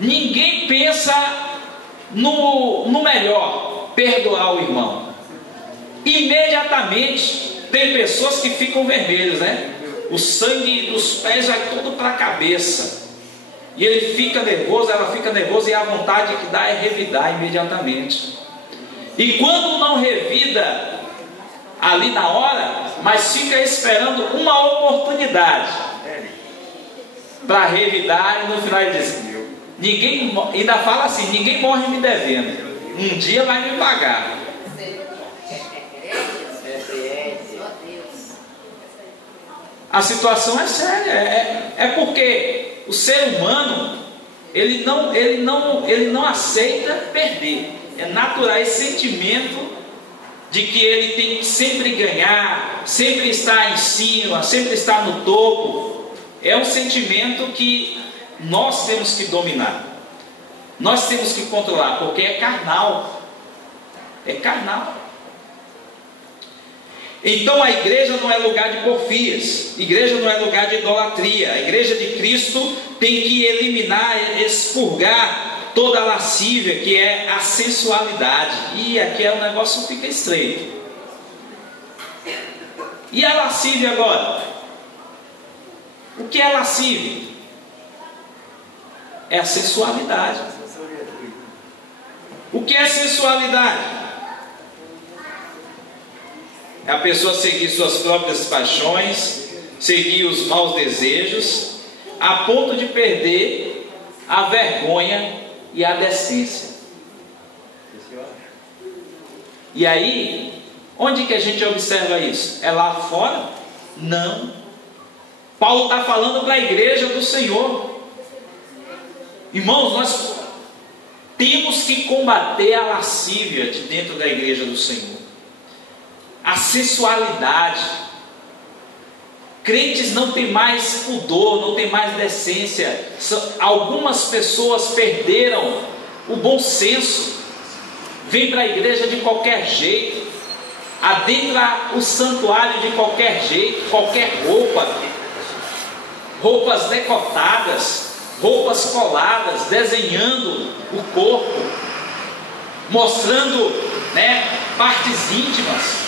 Ninguém pensa no melhor, perdoar o irmão. Imediatamente tem pessoas que ficam vermelhas, né? O sangue dos pés vai todo para a cabeça. E ele fica nervoso, ela fica nervosa, e a vontade que dá é revidar imediatamente. E quando não revida ali na hora, mas fica esperando uma oportunidade para revidar, e no final ele diz: ninguém, ainda fala assim, ninguém morre me devendo, um dia vai me pagar. A situação é séria, é porque o ser humano ele não aceita perder. É natural esse sentimento de que ele tem que sempre ganhar, sempre estar em cima, sempre estar no topo. É um sentimento que nós temos que dominar, nós temos que controlar, porque é carnal. É carnal. Então a igreja não é lugar de porfias, a igreja não é lugar de idolatria. A igreja de Cristo tem que eliminar, expurgar toda a lascívia, que é a sensualidade. E aqui o negócio fica estreito. E a lascívia agora? O que é lascívia? É a sensualidade. O que é sensualidade? É a pessoa seguir suas próprias paixões, seguir os maus desejos, a ponto de perder a vergonha e a decência. E aí, onde que a gente observa isso? É lá fora? Não. Paulo está falando para a igreja do Senhor. Irmãos, nós temos que combater a lascívia de dentro da igreja do Senhor. A sensualidade. Crentes não têm mais pudor, não têm mais decência. Algumas pessoas perderam o bom senso. Vem para a igreja de qualquer jeito, adentra o santuário de qualquer jeito, qualquer roupa, roupas decotadas, roupas coladas, desenhando o corpo, mostrando, partes íntimas.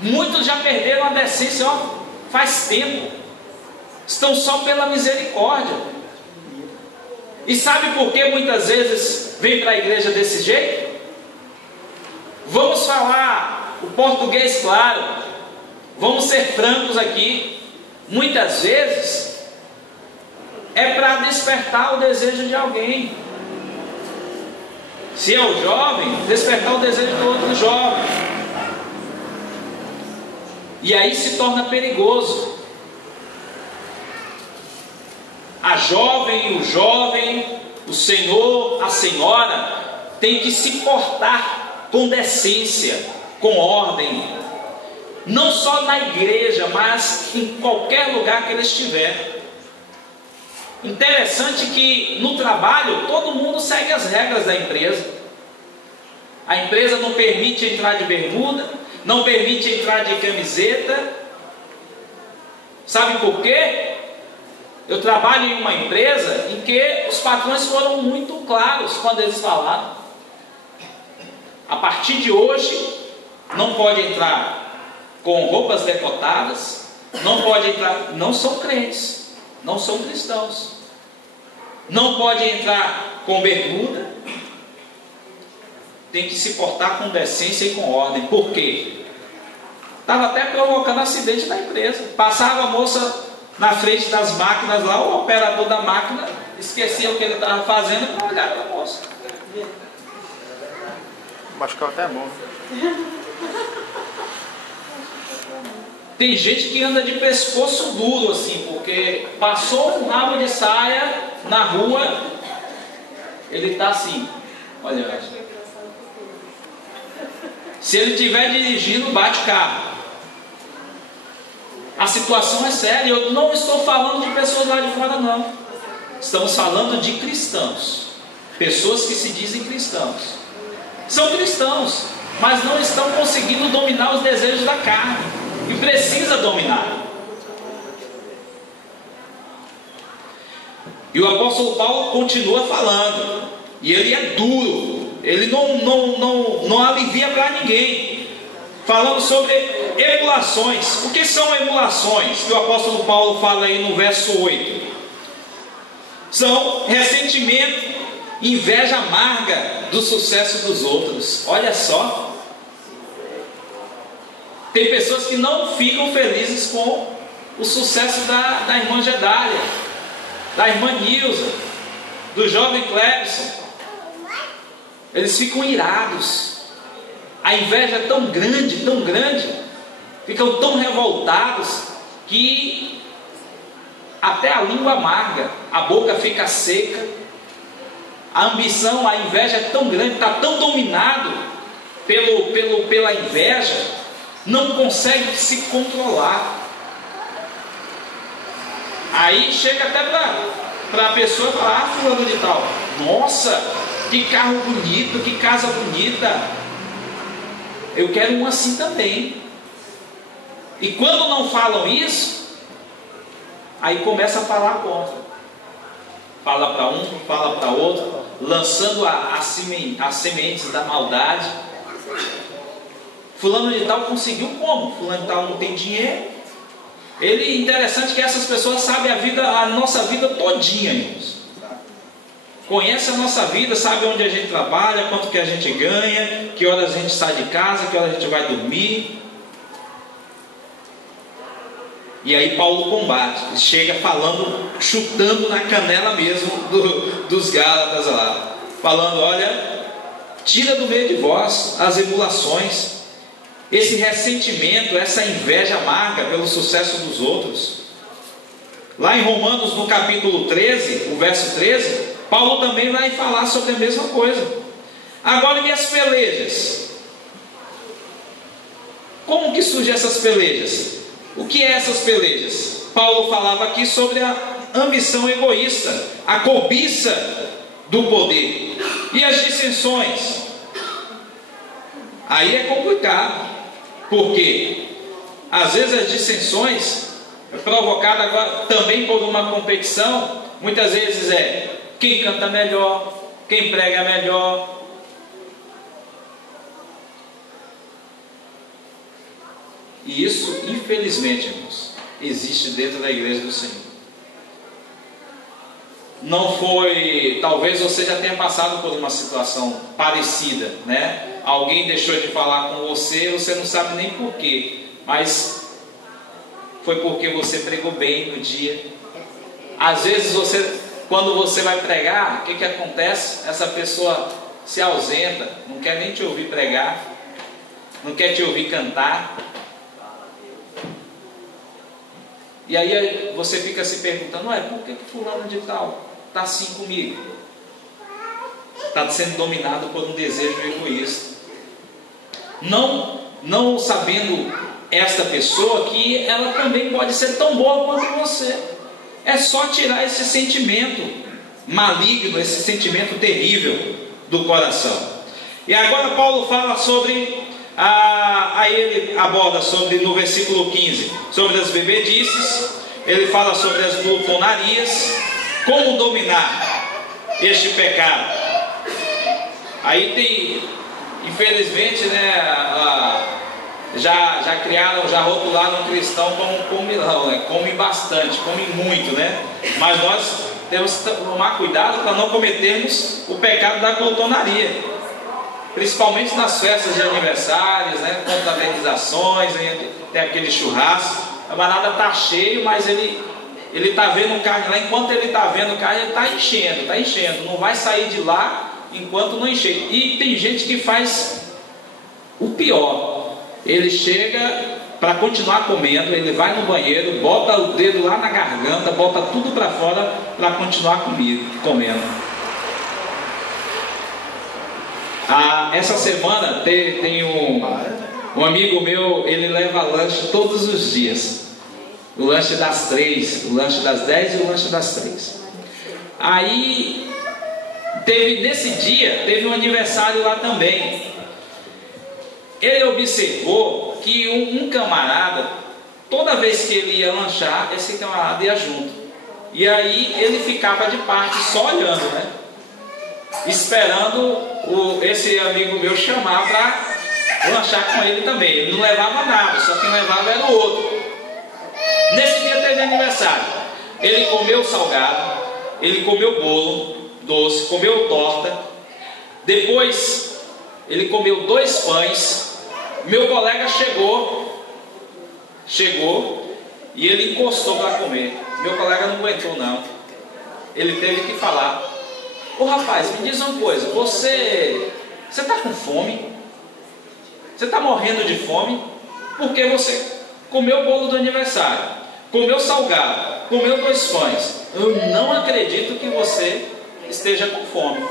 Muitos já perderam a decência, faz tempo. Estão só pela misericórdia. E sabe por que muitas vezes vem para a igreja desse jeito? Vamos falar o português claro. Vamos ser francos aqui. Muitas vezes é para despertar o desejo de alguém. Se é o jovem, despertar o desejo do outro jovem. E aí se torna perigoso. A jovem, o jovem, o senhor, a senhora tem que se portar com decência, com ordem, não só na igreja, mas em qualquer lugar que ele estiver. Interessante que no trabalho todo mundo segue as regras da empresa. A empresa não permite entrar de bermuda, não permite entrar de camiseta. Sabe por quê? Eu trabalho em uma empresa em que os patrões foram muito claros quando eles falaram: a partir de hoje não pode entrar com roupas decotadas, não pode entrar, não são crentes, não são cristãos, não pode entrar com bermuda, tem que se portar com decência e com ordem. Por quê? Estava até provocando acidente na empresa. Passava a moça na frente das máquinas lá, o operador da máquina esquecia o que ele estava fazendo para olhar para a moça. Machucou até a mão. Tem gente que anda de pescoço duro assim, porque passou um rabo de saia na rua, ele está assim, olha. Se ele estiver dirigindo, bate carro. A situação é séria. Eu não estou falando de pessoas lá de fora, não. Estamos falando de cristãos. Pessoas que se dizem cristãos. São cristãos, mas não estão conseguindo dominar os desejos da carne. E precisa dominar. E o apóstolo Paulo continua falando, e ele é duro, ele não alivia para ninguém, falando sobre emulações. O que são emulações? Que o apóstolo Paulo fala aí no verso 8. São ressentimento, inveja amarga do sucesso dos outros. Olha só, tem pessoas que não ficam felizes com o sucesso da irmã Gedália, da irmã Nilza, do jovem Clebson. Eles ficam irados, a inveja é tão grande, ficam tão revoltados que até a língua amarga, a boca fica seca. A ambição, a inveja é tão grande, está tão dominado pela inveja, não consegue se controlar. Aí chega até para a pessoa falar: ah, fulano de tal, nossa, que carro bonito, que casa bonita, eu quero um assim também. E quando não falam isso, aí começa a falar contra. Fala para um, fala para outro, lançando as sementes da maldade. Fulano de tal conseguiu como? Fulano de tal não tem dinheiro. Interessante que essas pessoas sabem a nossa vida todinha, irmãos. Conhece a nossa vida, sabe onde a gente trabalha, quanto que a gente ganha, que horas a gente sai de casa, que horas a gente vai dormir. E aí Paulo combate, chega falando, chutando na canela mesmo dos Gálatas lá, falando: olha, tira do meio de vós as emulações, esse ressentimento, essa inveja amarga pelo sucesso dos outros. Lá em Romanos, no capítulo 13, o verso 13, Paulo também vai falar sobre a mesma coisa. Agora, e as pelejas? Como que surgem essas pelejas? O que é essas pelejas? Paulo falava aqui sobre a ambição egoísta, a cobiça do poder. E as dissensões? Aí é complicado, porque às vezes as dissensões é provocada agora também por uma competição. Muitas vezes é quem canta melhor, quem prega melhor. E isso, infelizmente, irmãos, existe dentro da igreja do Senhor. Não foi, talvez você já tenha passado por uma situação parecida, né? Alguém deixou de falar com você, você não sabe nem porquê, mas foi porque você pregou bem no dia. Às vezes quando você vai pregar, o que acontece? Essa pessoa se ausenta, não quer nem te ouvir pregar, não quer te ouvir cantar. E aí você fica se perguntando: ué, por que fulano de tal está assim comigo? Está sendo dominado por um desejo egoísta. Não sabendo esta pessoa que ela também pode ser tão boa quanto você. É só tirar esse sentimento maligno, esse sentimento terrível do coração. E agora Paulo fala sobre... Aí ele aborda sobre, no versículo 15, sobre as bebedices. Ele fala sobre as glutonarias, como dominar este pecado. Aí tem, infelizmente, né, já criaram, já rotularam o cristão como comilão, né? Come bastante, come muito, né? Mas nós temos que tomar cuidado para não cometermos o pecado da glutonaria. Principalmente nas festas de aniversários, né, confraternizações, tem aquele churrasco, a camarada está cheio, mas ele está vendo carne lá. Enquanto ele está vendo carne, ele está enchendo, não vai sair de lá enquanto não encher. E tem gente que faz o pior: ele chega para continuar comendo, ele vai no banheiro, bota o dedo lá na garganta, bota tudo para fora para continuar comendo. Essa semana tem um amigo meu, ele leva lanche todos os dias. O lanche das 3, o lanche das 10 e o lanche das 3. Aí, nesse dia, teve um aniversário lá também. Ele observou que um camarada, toda vez que ele ia lanchar, esse camarada ia junto. E aí ele ficava de parte, só olhando, né? Esperando esse amigo meu chamar para lanchar com ele também. Ele não levava nada, só quem levava era o outro. Nesse dia teve aniversário. Ele comeu salgado, ele comeu bolo doce, comeu torta. Depois ele comeu 2 pães. Meu colega chegou e ele encostou para comer. Meu colega não aguentou não. Ele teve que falar: ô rapaz, me diz uma coisa, você está com fome? Você está morrendo de fome? Porque você comeu o bolo do aniversário, comeu salgado, comeu 2 pães. Eu não acredito que você esteja com fome.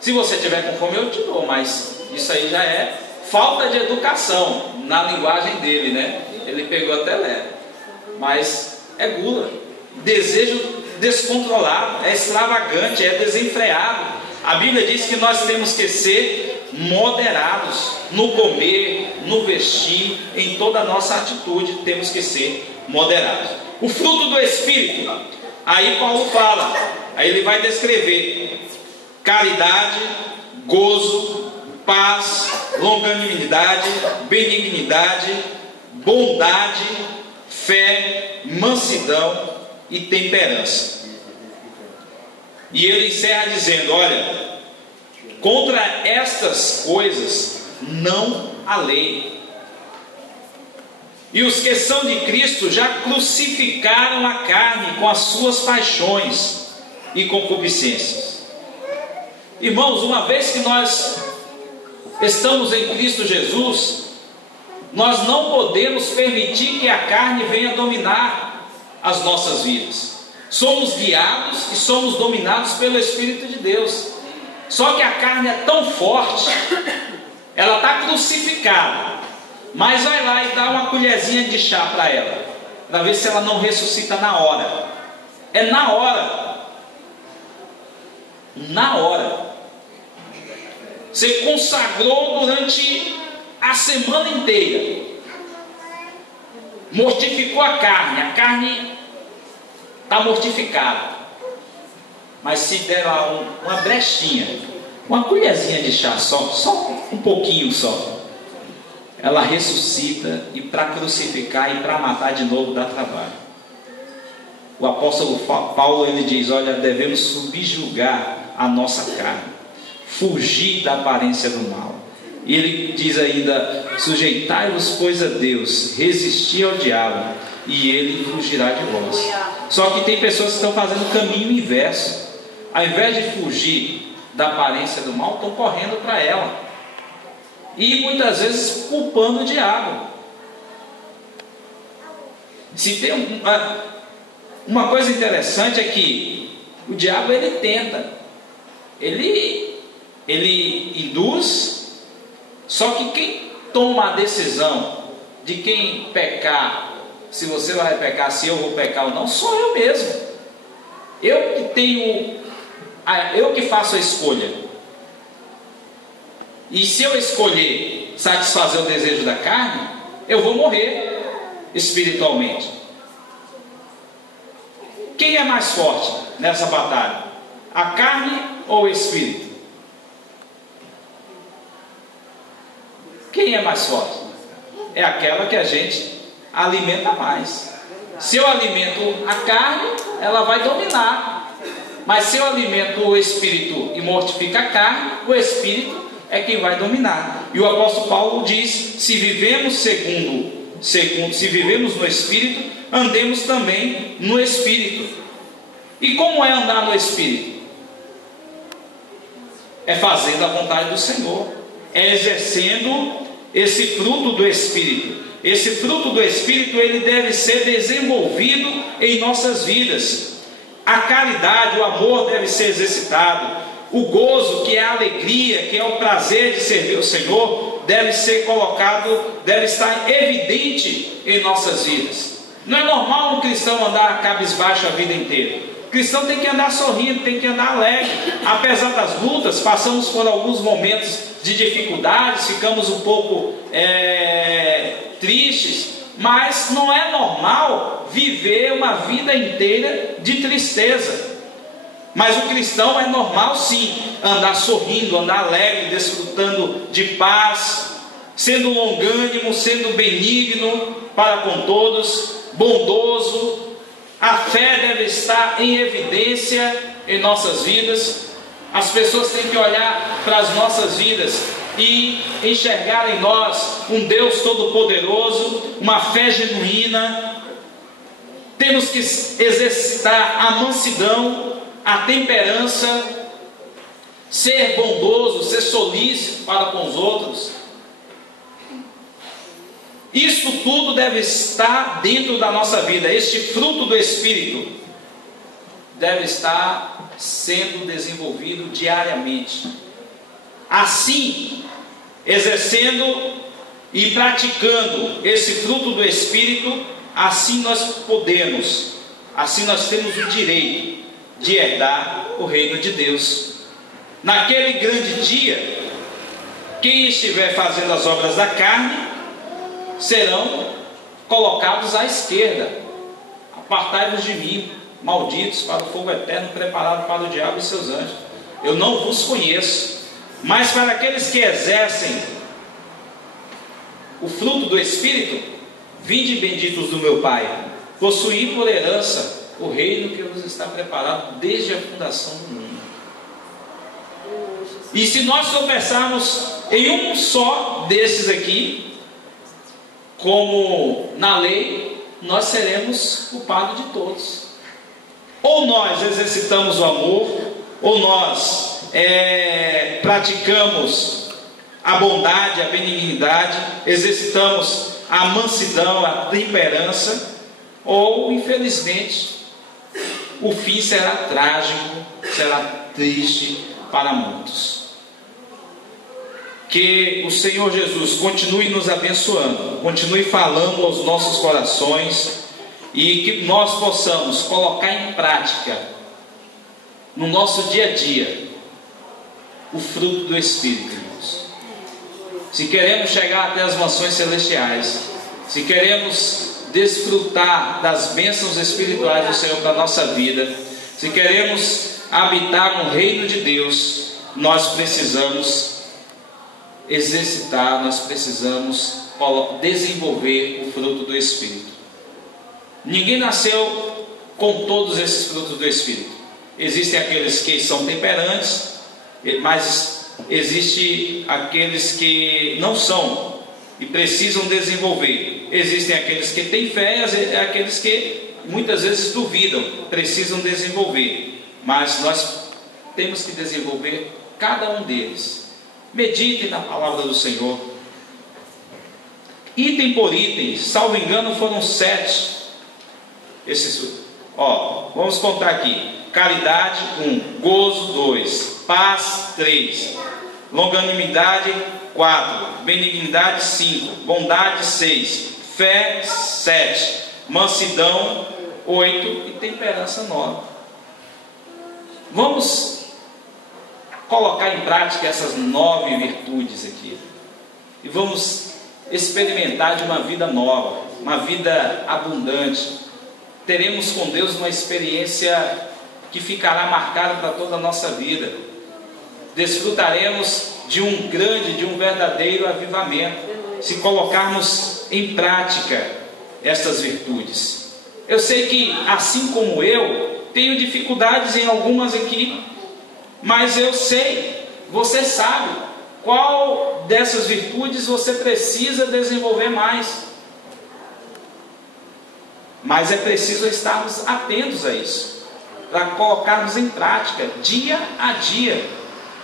Se você tiver com fome eu te dou, mas isso aí já é falta de educação na linguagem dele, né? Ele pegou até leve. Mas é gula, desejo descontrolado, é extravagante, é desenfreado. A Bíblia diz que nós temos que ser moderados no comer, no vestir, em toda a nossa atitude temos que ser moderados. O fruto do Espírito, aí Paulo fala, aí ele vai descrever: caridade, gozo, paz, longanimidade, benignidade, bondade, fé, mansidão e temperança. E ele encerra dizendo: olha, contra estas coisas não há lei. E os que são de Cristo já crucificaram a carne com as suas paixões e concupiscências. Irmãos, uma vez que nós estamos em Cristo Jesus, nós não podemos permitir que a carne venha dominar as nossas vidas. Somos guiados e somos dominados pelo Espírito de Deus. Só que a carne é tão forte, ela está crucificada, mas vai lá e dá uma colherzinha de chá para ela, para ver se ela não ressuscita na hora. É na hora. Na hora. Você consagrou durante a semana inteira, mortificou a carne está mortificada, mas se der lá uma brechinha, uma colherzinha de chá, só um pouquinho só, ela ressuscita, e para crucificar e para matar de novo dá trabalho. O apóstolo Paulo, ele diz: olha, devemos subjugar a nossa carne, fugir da aparência do mal. E ele diz ainda: sujeitai-vos, pois, a Deus, resisti ao diabo, e ele fugirá de vós. Só que tem pessoas que estão fazendo o caminho inverso. Ao invés de fugir da aparência do mal, estão correndo para ela, e muitas vezes culpando o diabo. Se tem uma coisa interessante é que o diabo, ele tenta, ele induz. Só que quem toma a decisão de quem pecar, se você vai pecar, se eu vou pecar ou não, sou eu mesmo. Eu que faço a escolha. E se eu escolher satisfazer o desejo da carne, eu vou morrer espiritualmente. Quem é mais forte nessa batalha? A carne ou o espírito? Quem é mais forte? É aquela que a gente alimenta mais. Se eu alimento a carne, ela vai dominar. Mas se eu alimento o espírito e mortifico a carne, o espírito é quem vai dominar. E o apóstolo Paulo diz: se vivemos se vivemos no espírito, andemos também no espírito. E como é andar no espírito? É fazendo a vontade do Senhor, é exercendo esse fruto do Espírito. Esse fruto do Espírito, ele deve ser desenvolvido em nossas vidas. A caridade, o amor deve ser exercitado. O gozo, que é a alegria, que é o prazer de servir o Senhor, deve ser colocado, deve estar evidente em nossas vidas. Não é normal um cristão andar cabisbaixo a vida inteira. O cristão tem que andar sorrindo, tem que andar alegre. Apesar das lutas, passamos por alguns momentos de dificuldades, ficamos um pouco tristes, mas não é normal viver uma vida inteira de tristeza. Mas o cristão é normal sim, andar sorrindo, andar alegre, desfrutando de paz, sendo longânimo, sendo benigno para com todos, bondoso. A fé deve estar em evidência em nossas vidas. As pessoas têm que olhar para as nossas vidas e enxergar em nós um Deus todo-poderoso, uma fé genuína. Temos que exercitar a mansidão, a temperança, ser bondoso, ser solícito para com os outros. Isso tudo deve estar dentro da nossa vida. Este fruto do Espírito deve estar sendo desenvolvido diariamente. Assim, exercendo e praticando esse fruto do Espírito, assim nós temos o direito de herdar o reino de Deus. Naquele grande dia, quem estiver fazendo as obras da carne serão colocados à esquerda. Apartai-vos de mim, malditos, para o fogo eterno preparado para o diabo e seus anjos. Eu não vos conheço. Mas para aqueles que exercem o fruto do Espírito, vinde benditos do meu Pai, possuí por herança o reino que vos está preparado desde a fundação do mundo. E se nós tropeçarmos em um só desses aqui, como na lei, nós seremos culpados de todos. Ou nós exercitamos o amor, ou nós praticamos a bondade, a benignidade, exercitamos a mansidão, a temperança, ou infelizmente o fim será trágico, será triste para muitos. Que o Senhor Jesus continue nos abençoando, continue falando aos nossos corações, e que nós possamos colocar em prática no nosso dia a dia o fruto do Espírito, irmãos. Se queremos chegar até as mansões celestiais, se queremos desfrutar das bênçãos espirituais do Senhor para a nossa vida, se queremos habitar no reino de Deus, nós precisamos exercitar, nós precisamos desenvolver o fruto do Espírito. Ninguém nasceu com todos esses frutos do Espírito. Existem aqueles que são temperantes, mas existem aqueles que não são e precisam desenvolver. Existem aqueles que têm fé e aqueles que muitas vezes duvidam, precisam desenvolver. Mas nós temos que desenvolver cada um deles. Medite na palavra do Senhor. Item por item, salvo engano foram 7. Vamos contar aqui. Caridade 1, gozo 2, paz 3, longanimidade 4, benignidade 5, bondade 6, fé 7, mansidão 8 e temperança 9. Vamos colocar em prática essas 9 virtudes aqui e vamos experimentar de uma vida nova, uma vida abundante. Teremos com Deus uma experiência que ficará marcada para toda a nossa vida. Desfrutaremos de um grande, de um verdadeiro avivamento, se colocarmos em prática estas virtudes. Eu sei que, assim como eu, tenho dificuldades em algumas aqui, mas eu sei, você sabe, qual dessas virtudes você precisa desenvolver mais. Mas é preciso estarmos atentos a isso, para colocarmos em prática, dia a dia.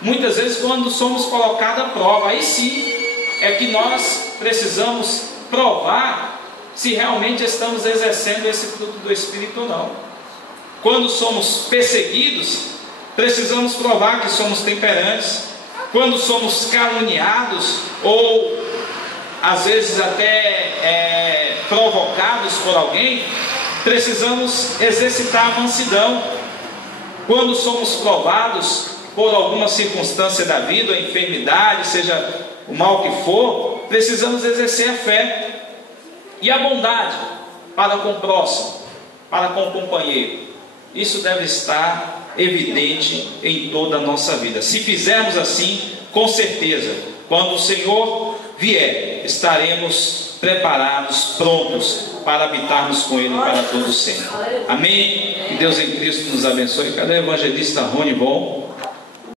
Muitas vezes quando somos colocados à prova, aí sim, é que nós precisamos provar se realmente estamos exercendo esse fruto do Espírito ou não. Quando somos perseguidos, precisamos provar que somos temperantes. Quando somos caluniados, ou às vezes até provocados por alguém, precisamos exercitar a mansidão. Quando somos provados por alguma circunstância da vida, a enfermidade, seja o mal que for, precisamos exercer a fé. E a bondade para com o próximo, para com o companheiro. Isso deve estar evidente em toda a nossa vida. Se fizermos assim, com certeza, quando o Senhor vier, estaremos preparados, prontos para habitarmos com Ele para todo sempre. Amém? Que Deus em Cristo nos abençoe. Cadê o evangelista Rony Bom?